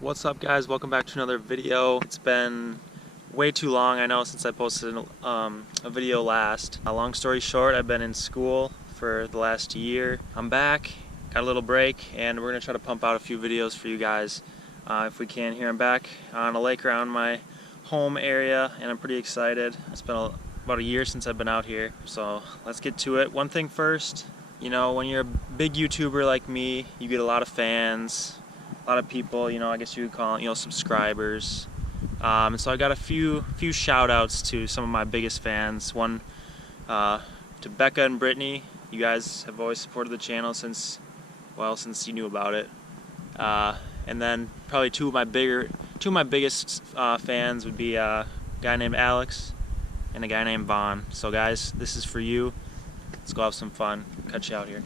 What's up, guys? Welcome back to another video. It's been way too long, I know, since I posted a video last. Long story short, I've been in school for the last year. I'm back, got a little break, and we're gonna try to pump out a few videos for you guys if we can here. I'm back on a lake around my home area, and I'm pretty excited. It's been about a year since I've been out here, so let's get to it. One thing first, you know, when you're a big YouTuber like me, you get a lot of fans. A lot of people, you know, I guess you would call it, subscribers. And so I got a few shout outs to some of my biggest fans. One to Becca and Brittany. You guys have always supported the channel since you knew about it. And then probably two of my biggest fans would be a guy named Alex and a guy named Vaughn. So guys, this is for you. Let's go have some fun. Catch you out here.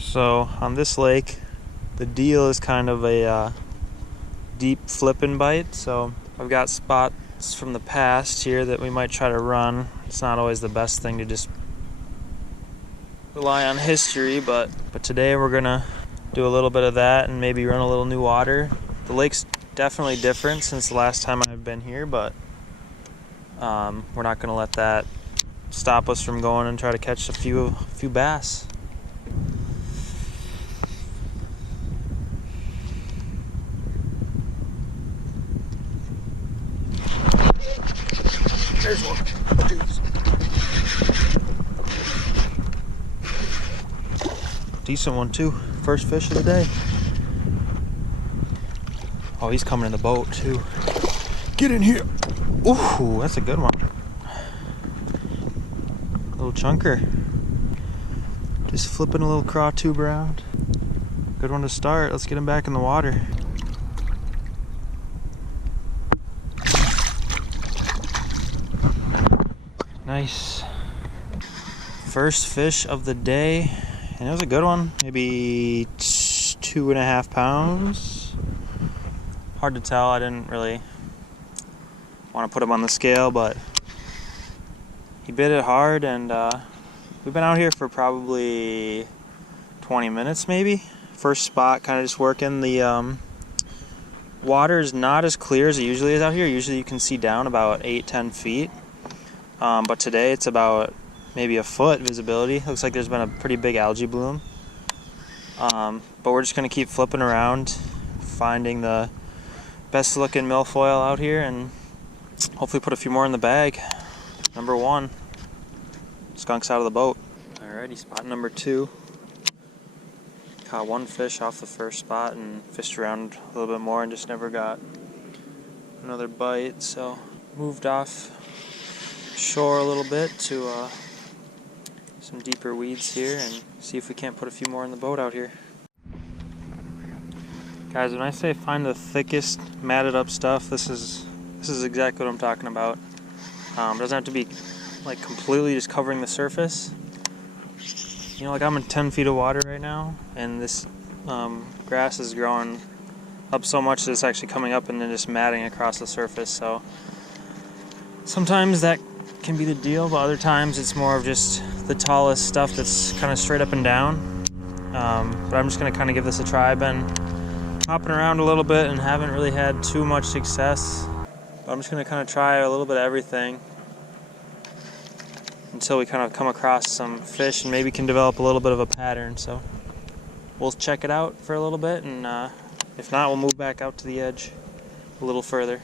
So on this lake, the deal is kind of a deep flip and bite. So I've got spots from the past here that we might try to run. It's not always the best thing to just rely on history, but today we're gonna do a little bit of that and maybe run a little new water. The lake's definitely different since the last time I've been here, but we're not gonna let that stop us from going and try to catch a few bass. There's one. Decent one too. First fish of the day. Oh, he's coming in the boat too. Get in here. Ooh, that's a good one. Little chunker. Just flipping a little craw tube around. Good one to start. Let's get him back in the water. Nice. First fish of the day, and it was a good one. Maybe 2.5 pounds. Hard to tell. I didn't really want to put him on the scale, but he bit it hard, and we've been out here for probably 20 minutes maybe. First spot, kind of just working. The water is not as clear as it usually is out here. Usually you can see down about 8-10 feet. But today it's about maybe a foot visibility. Looks like there's been a pretty big algae bloom. But we're just going to keep flipping around, finding the best looking milfoil out here, and hopefully put a few more in the bag. Number one, skunks out of the boat. Alrighty, spot number 2. Caught one fish off the first spot and fished around a little bit more and just never got another bite. So moved off shore a little bit to some deeper weeds here and see if we can't put a few more in the boat out here. Guys, when I say find the thickest matted up stuff, this is exactly what I'm talking about. It doesn't have to be like completely just covering the surface. You know, like I'm in 10 feet of water right now, and this grass is growing up so much that it's actually coming up and then just matting across the surface. So sometimes that can be the deal, but other times it's more of just the tallest stuff that's kind of straight up and down. But I'm just going to kind of give this a try. I've been hopping around a little bit and haven't really had too much success, but I'm just going to kind of try a little bit of everything until we kind of come across some fish and maybe can develop a little bit of a pattern. So we'll check it out for a little bit, and if not, we'll move back out to the edge a little further.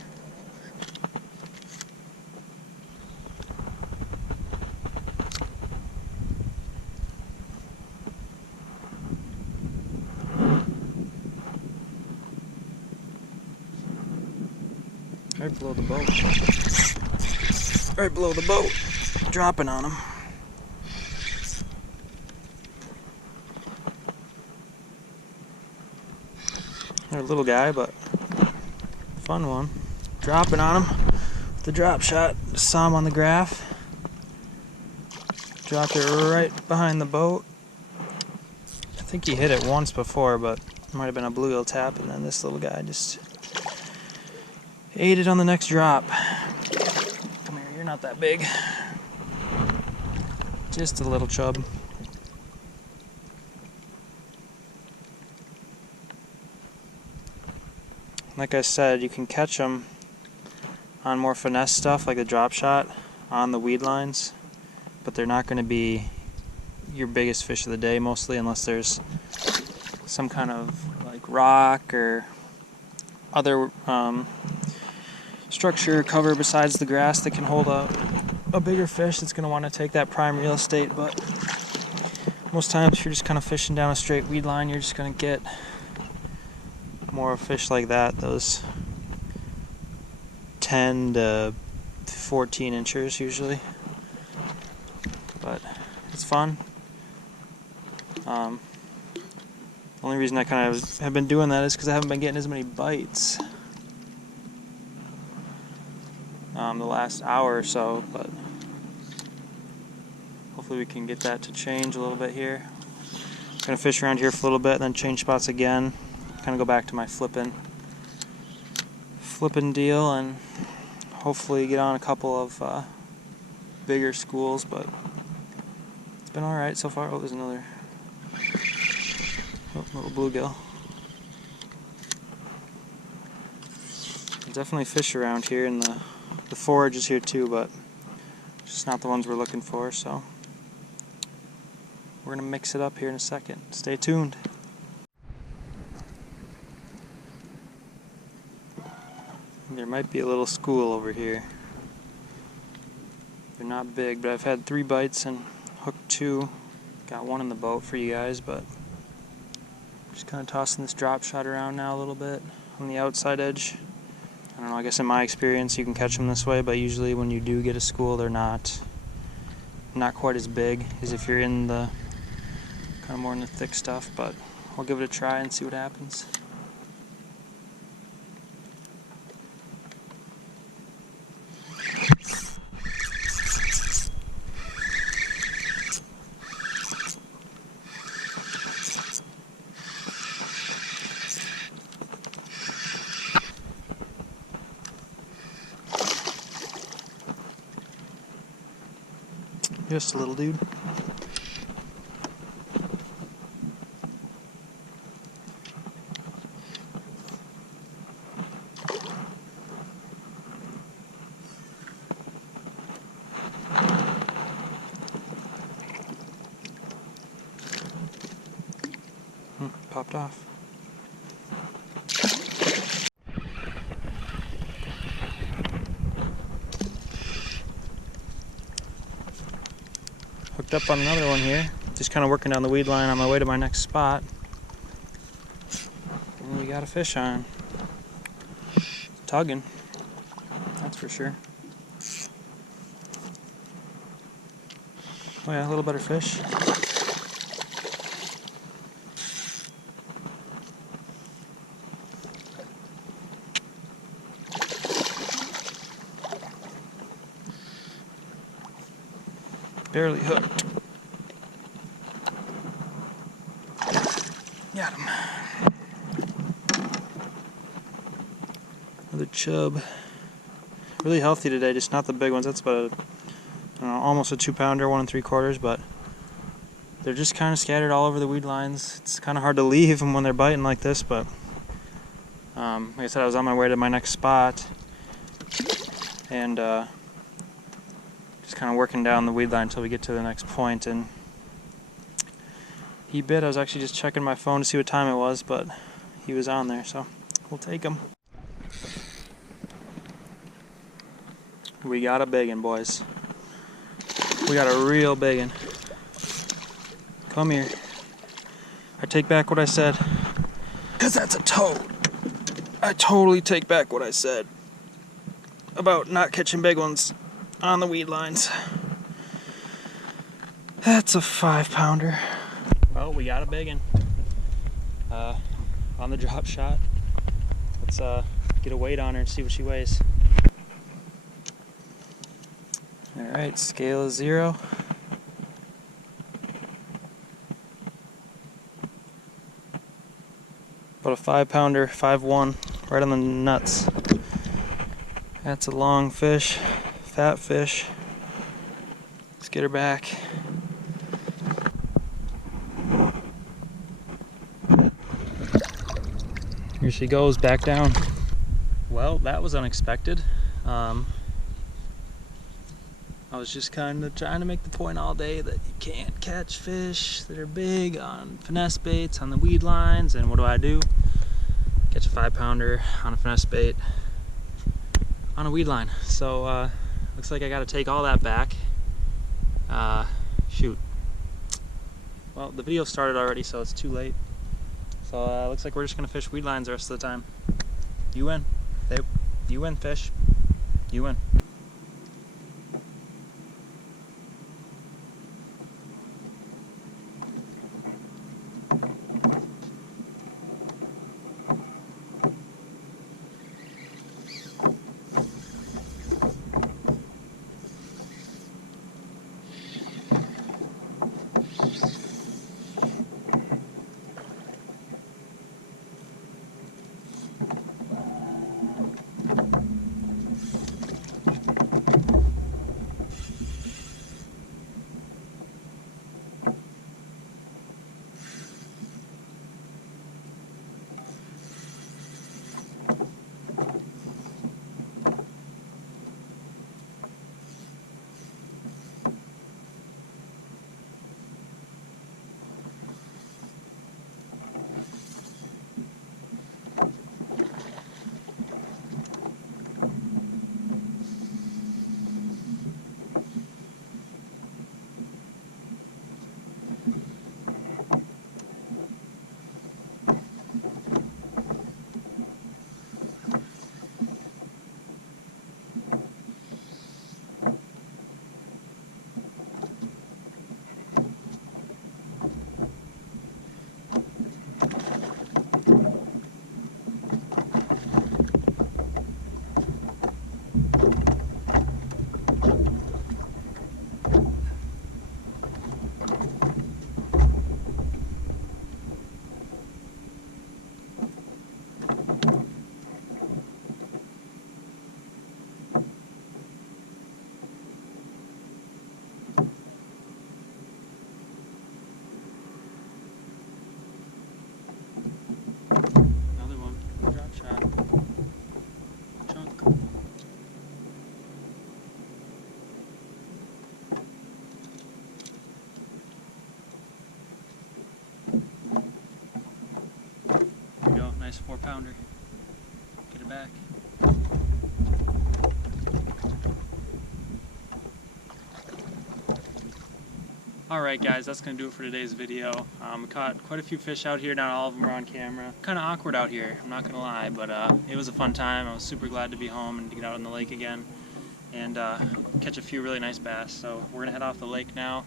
Right below the boat. Right below the boat. Dropping on him. They're a little guy, but fun one. Dropping on him with the drop shot. Just saw him on the graph. Dropped it right behind the boat. I think he hit it once before, but it might have been a bluegill tap, and then this little guy just ate it on the next drop. Come here, you're not that big. Just a little chub. Like I said, you can catch them on more finesse stuff like the drop shot on the weed lines, but they're not going to be your biggest fish of the day mostly unless there's some kind of like rock or other structure cover besides the grass that can hold a bigger fish that's going to want to take that prime real estate. But most times if you're just kind of fishing down a straight weed line, you're just going to get more fish like that, those 10 to 14 inches usually. But it's fun. The only reason I kind of have been doing that is because I haven't been getting as many bites the last hour or so, but hopefully we can get that to change a little bit here. I'm going to fish around here for a little bit and then change spots again, kind of go back to my flipping deal and hopefully get on a couple of bigger schools, but it's been alright so far. Oh, there's another little bluegill. Definitely fish around here, and the forage is here too, but just not the ones we're looking for, so we're going to mix it up here in a second. Stay tuned. There might be a little school over here. They're not big, but I've had 3 bites and hooked 2. Got 1 in the boat for you guys, but just kind of tossing this drop shot around now a little bit on the outside edge. I don't know, I guess in my experience you can catch them this way, but usually when you do get a school they're not quite as big as if you're in the kind of more in the thick stuff, but I'll give it a try and see what happens. Just a little dude. Popped off. Hooked up on another one here. Just kind of working down the weed line on my way to my next spot. And we got a fish on. Tugging. That's for sure. Oh yeah, a little better fish. Barely hooked. Got him. Another chub. Really healthy today, just not the big ones. That's about almost a 2-pounder, 1 3/4, but they're just kind of scattered all over the weed lines. It's kind of hard to leave them when they're biting like this, but like I said, I was on my way to my next spot and just kind of working down the weed line until we get to the next point, and he bit. I was actually just checking my phone to see what time it was, but he was on there, so we'll take him. We got a biggin', boys. We got a real biggin'. Come here. I take back what I said, 'cause that's a toad. I totally take back what I said about not catching big ones on the weed lines. That's a 5-pounder. Well, we got a biggin' on the drop shot. Let's get a weight on her and see what she weighs. Alright, scale is 0. About a 5-pounder, 5'1", right on the nuts. That's a long fish, fat fish. Let's get her back. Here she goes, back down. Well, that was unexpected. I was just kind of trying to make the point all day that you can't catch fish that are big on finesse baits on the weed lines, and what do? Catch a 5-pounder on a finesse bait on a weed line. So looks like I got to take all that back. Shoot. Well, the video started already, so it's too late. So looks like we're just gonna fish weed lines the rest of the time. You win. You win, fish. You win. Nice 4-pounder. Get it back. Alright guys, that's going to do it for today's video. We caught quite a few fish out here, not all of them are on camera. Kind of awkward out here, I'm not going to lie, but it was a fun time. I was super glad to be home and to get out on the lake again and catch a few really nice bass. So we're going to head off the lake now,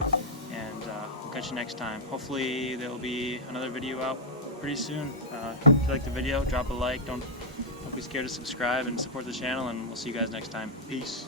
and we'll catch you next time. Hopefully there will be another video out pretty soon. If you like the video, drop a like. Don't be scared to subscribe and support the channel, and we'll see you guys next time. Peace.